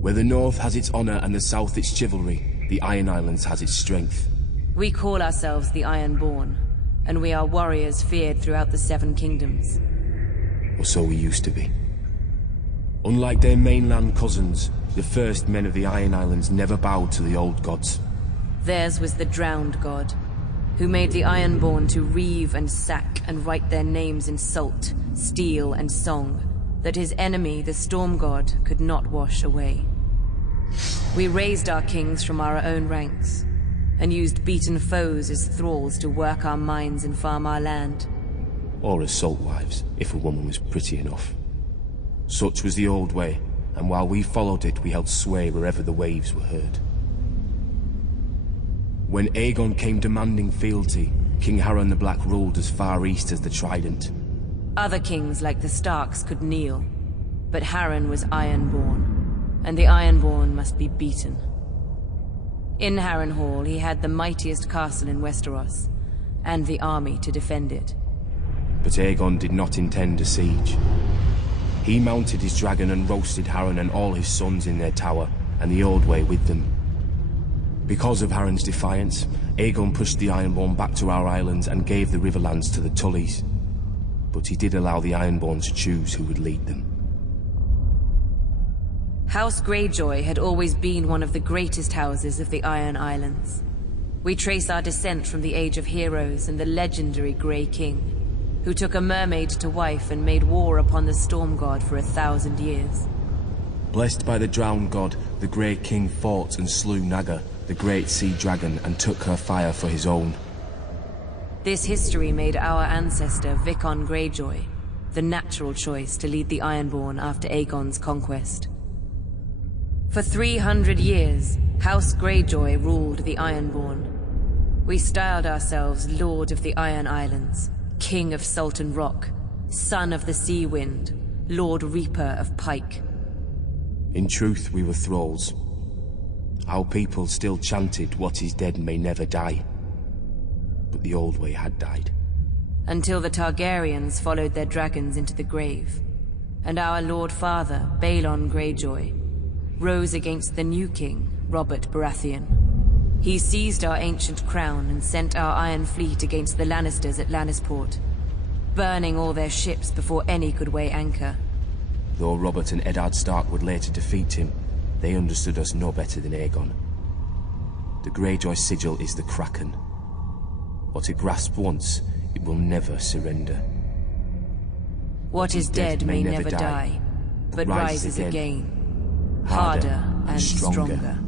Where the North has its honor and the South its chivalry, the Iron Islands has its strength. We call ourselves the Ironborn, and we are warriors feared throughout the Seven Kingdoms. Or so we used to be. Unlike their mainland cousins, the first men of the Iron Islands never bowed to the old gods. Theirs was the drowned god, who made the Ironborn to reave and sack and write their names in salt, steel, and song, that his enemy, the Storm God, could not wash away. We raised our kings from our own ranks, and used beaten foes as thralls to work our mines and farm our land. Or as salt wives, if a woman was pretty enough. Such was the old way, and while we followed it, we held sway wherever the waves were heard. When Aegon came demanding fealty, King Harren the Black ruled as far east as the Trident. Other kings like the Starks could kneel, but Harren was Ironborn, and the Ironborn must be beaten. In Harrenhal, he had the mightiest castle in Westeros, and the army to defend it. But Aegon did not intend a siege. He mounted his dragon and roasted Harren and all his sons in their tower, and the Old Way with them. Because of Harren's defiance, Aegon pushed the Ironborn back to our islands and gave the Riverlands to the Tullys. But he did allow the Ironborn to choose who would lead them. House Greyjoy had always been one of the greatest houses of the Iron Islands. We trace our descent from the Age of Heroes and the legendary Grey King, who took a mermaid to wife and made war upon the Storm God for 1,000 years. Blessed by the Drowned God, the Grey King fought and slew Naga, the great sea dragon, and took her fire for his own. This history made our ancestor Vicon Greyjoy the natural choice to lead the Ironborn after Aegon's conquest. For 300 years, House Greyjoy ruled the Ironborn. We styled ourselves Lord of the Iron Islands, King of Sultan Rock, Son of the Sea Wind, Lord Reaper of Pike. In truth, we were thralls. Our people still chanted, "What is dead may never die." But the Old Way had died. Until the Targaryens followed their dragons into the grave, and our Lord Father, Balon Greyjoy, rose against the new king, Robert Baratheon. He seized our ancient crown and sent our Iron Fleet against the Lannisters at Lannisport, burning all their ships before any could weigh anchor. Though Robert and Eddard Stark would later defeat him, they understood us no better than Aegon. The Greyjoy sigil is the Kraken. What it grasped once, it will never surrender. What is dead may never die, but rises again, harder and stronger.